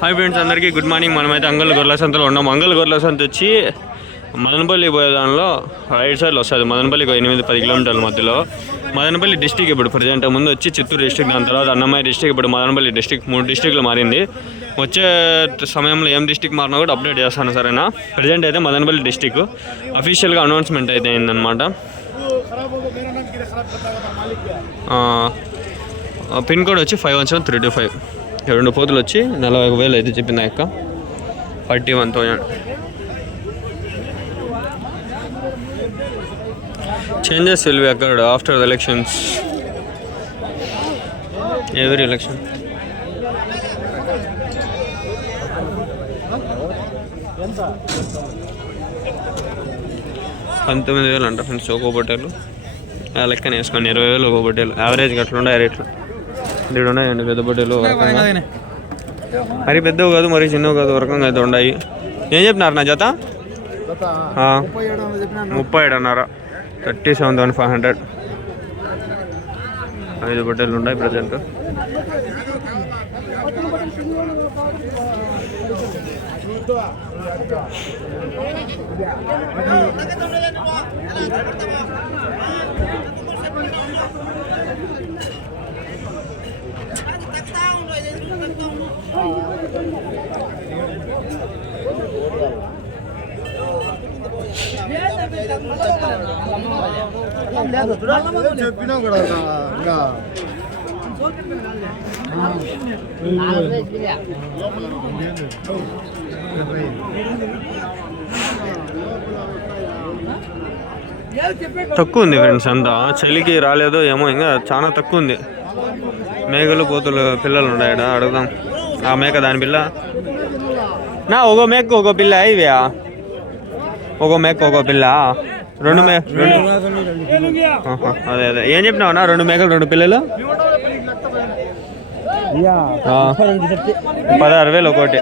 Hi friends, అందరికీ good morning. మనమైతే అంగల్ గొర్రెల సంతలో ఉన్నాం. అంగల్ గొర్రెల సంత వచ్చి మదనపల్లి పోయే దానిలో రైట్ సైడ్లో వస్తుంది. మదనపల్లికి 8-10 కిలోమీటర్ల మధ్యలో. మదనపల్లి డిస్టిక్ ఇప్పుడు ప్రజెంట్, ముందు వచ్చి చిత్తూరు డిస్టిక్, దాని తర్వాత అన్నమయ్య డిస్టిక్, ఇప్పుడు మదనపల్లి డిస్టిక్, 3 డిస్టిక్లు మారింది. వచ్చే సమయంలో ఏం డిస్టిక్ మారినా కూడా అప్డేట్ చేస్తాను సరేనా. ప్రజెంట్ అయితే మదనపల్లి డిస్టిక్ అఫీషియల్గా అనౌన్స్మెంట్ అయితే అయిందనమాట. పిన్ కోడ్ వచ్చి 517325. 2 పోతులు వచ్చి 40,000 అయితే చెప్పింది అక్క. 41,000. Changes will be occurred after the elections. Every election. $19,000 అంట ఫ్రెండ్స్ ఒక్కో పొట్టేలు. ఆ లెక్కన వేసుకోండి, 20,000 ఒక్కో పొట్టేలు. యావరేజ్గా అట్లా ఉండే రేట్లు. ఇక్కడ ఉన్నాయండి పెద్ద పొట్టేలు. మరి పెద్దవి కాదు, మరి చిన్నవి కాదు, వరకంగా అయితే ఉన్నాయి. ఏం చెప్పినారు నా జత? 37,500. 37,500. 5 పొట్టేలు ఉన్నాయి ప్రజెంట్. చెప్పినా కూడా తక్కువ ఉంది ఫ్రెండ్స్. అంతా చలికి రాలేదో ఏమో, ఇంకా చాలా తక్కువ ఉంది. మేకలు కోతులు పిల్లలు ఉన్నాయి. అడుగుదాం. ఆ మేక దాని పిల్ల నా ఒక్కో మేక ఒక్కో పిల్ల. ఇవి ఒక్కో మేక ఒక్కో పిల్ల. 2 అదే అదే ఏం చెప్పినావు నా? 2 మేకలు 2 పిల్లలు 16,000 ఒకటి.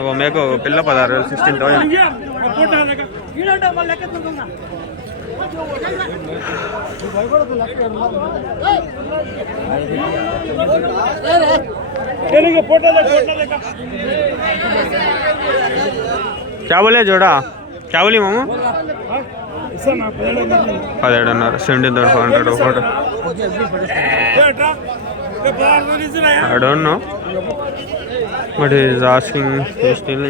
ఒక మేక ఒక పిల్ల 16,000. 16,000. क्या बोले जोड़ा? क्या बोली मामू? 17,500. 17,500 ఒకటి. I don't know, but he is asking still.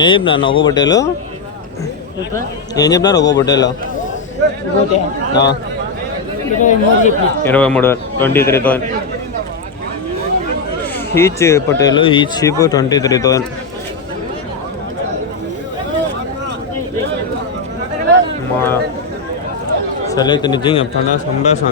ఏం చెప్పినారు ఒక్కో పొట్టేలు? ఏం చెప్పినారు ఒక్కో పొట్టేలు? 23,000. 23,000 ఈచ్ పొట్టేలు. Each sheep 23,000. మా సరే అయితే నిజంగా చెప్తాడా, సంభాషణ.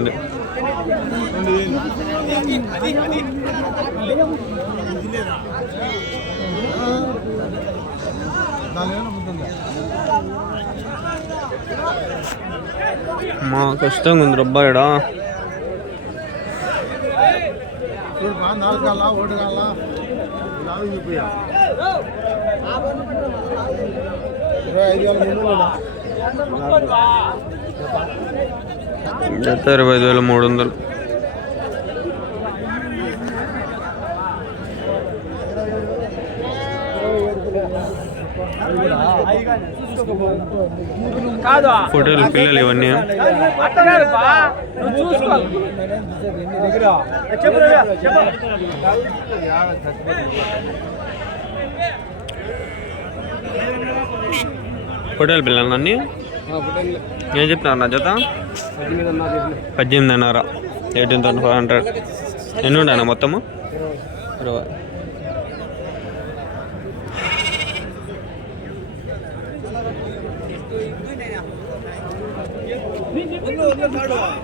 మా కష్టంగా ఉంది రబ్బాయిడా. జత 25,300. ఫోటోలు పిల్లలు ఇవన్నీ ఫోటోలు పిల్లలు అన్నీ ఏం చెప్తున్నారు నా జత 18,500 18,500 ఎన్ని ఉంటాయన్నా మొత్తము 20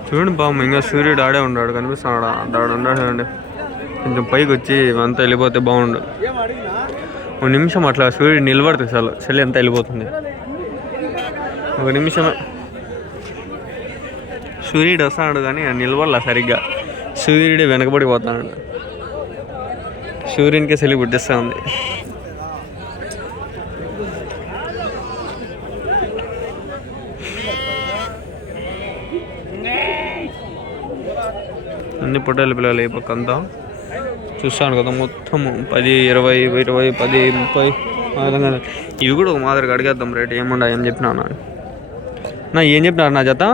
చూడండి బామ్మ ఇంకా సూర్యుడు ఆడే ఉన్నాడు కనిపిస్తున్నాడు ఆడ ఉన్నాడు చూడండి కొంచెం పైకి వచ్చి అంతా వెళ్ళిపోతే బాగుండు ఒక నిమిషం అట్లా సూర్యుడు నిలబడుతుంది చలి అంతా వెళ్ళిపోతుంది ఒక నిమిషమే సూర్యుడు వస్తాడు కానీ నిలబడలా సరిగ్గా సూర్యుడు వెనకబడిపోతాడు సూర్యునికే చలి పుట్టిస్తూ ఉంది అన్ని పొట్టేలు పిల్లలు ఈ పక్క అంతా చూస్తాను కదా మొత్తం 10, 20, 20, 10, 30 ఆ విధంగా ఇవి కూడా ఒక మాదిరిగా అడిగేద్దాం రేట్ ఏముండా ఏం చెప్పినా నా ఏం చెప్పినారు నా జత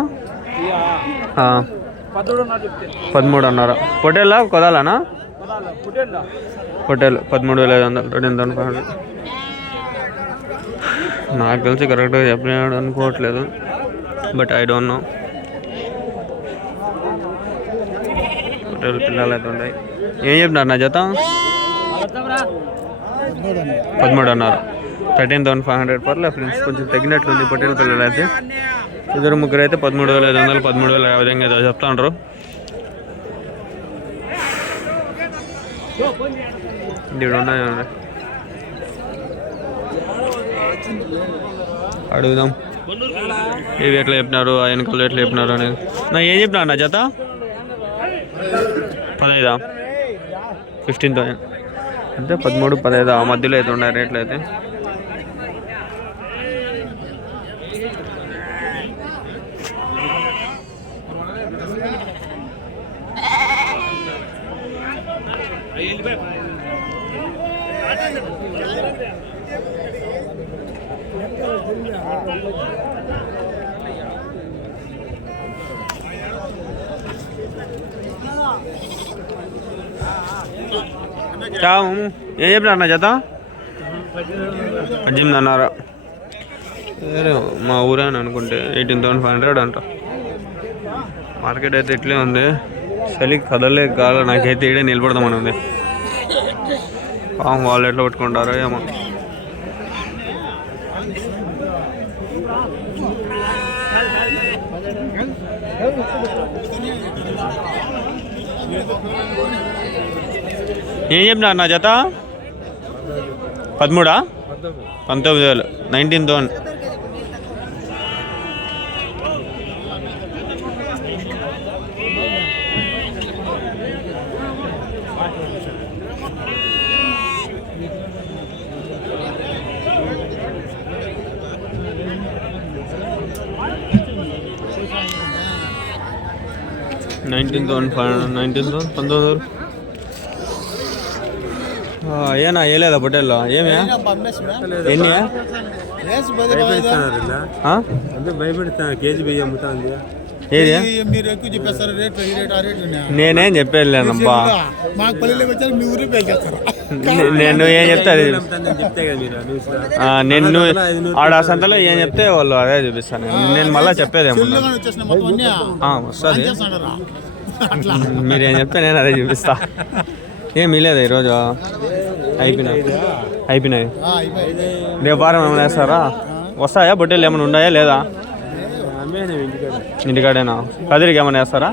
13 అన్నారా పొట్టేలా కొదాలనా పొట్టేలు 13,500 నాకు తెలిసి కరెక్ట్గా చెప్పినాడు అనుకోవట్లేదు బట్ ఐ డోంట్ నో పొట్టేలు పిల్లలు అయితే ఉన్నాయి ఏం చెప్పినారు నా జత 13 అన్నారు 13,500 పర్లే ఫ్రెండ్స్ కొంచెం తగ్గినట్లుంది పొట్టేలు పిల్లలు అయితే ఇద్దరు ముగ్గురు అయితే 13,500 13,050 ఏదో చెప్తా ఉంటారు ఇక్కడ ఉన్నాయి అడుగుదాం ఇవి ఎట్లా చెప్పినారు ఆ వెనకాల ఎట్లా చెప్పినారు అనేది నా ఏం చెప్పినారు నా జత 15 15,000 అంటే 13, 15 ఆ మధ్యలో అయితే ఉన్నాయి రేట్లు అయితే ఏం చెప్పినారు నా జత 18 అన్నారా వేరే మా ఊరే అని అనుకుంటే 18,500 అంట మార్కెట్ అయితే ఇట్లే ఉంది చలికి కదలే కాదు నాకైతే ఈడే నిలబడదామని ఉంది వాళ్ళు ఎట్లా పట్టుకుంటారో ఏమో ఏం చెప్పినారు నా జత 13 19,000 19,000 19,000 ఏనా వేయలేదా పొట్టేల్లో ఏమే ఎన్ని భయపెడతా కేజీ బియ్యం అమ్ముతుంది ఏది నేనేం చెప్పేలేనబ్బా నేను ఏం చెప్తే అది నేను ఆడ సంతలో ఏం చెప్తే వాళ్ళు అదే చూపిస్తాను నేను మళ్ళీ చెప్పేదేమన్నా వస్తుంది మీరేం చెప్తే నేను అదే చూపిస్తా ఏం ఇలేదా ఈరోజు అయిపోయినాయి రేపు వారం ఏమైనా వేస్తారా వస్తాయా బొట్టెలు ఏమైనా ఉన్నాయా లేదా ఇంటికాడేనా కదిరికి ఏమైనా వేస్తారా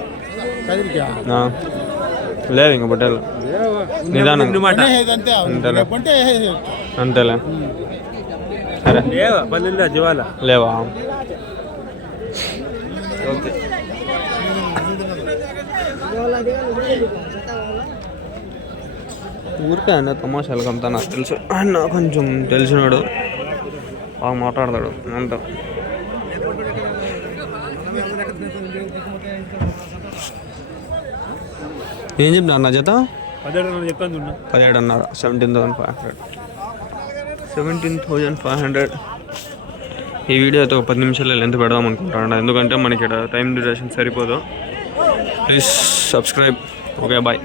లేదు ఇంక బొట్టెలు నిదానం అంతేలే సరే లేవా ఓకే ఊరికే అన్న తమాషాలకు అంతా నాకు తెలుసు అన్న కొంచెం తెలిసినాడు బాగా మాట్లాడతాడు అంతా ఏం చెప్పినారు నా జత 17 17 అన్నారు 17,500 17,500. ఈ వీడియోతో 10 నిమిషాలు లెంత్ పెడదాం అనుకుంటున్నాను, ఎందుకంటే మనకి ఇక్కడ టైం డ్యూరేషన్ సరిపోదు. Please subscribe. Okay, bye.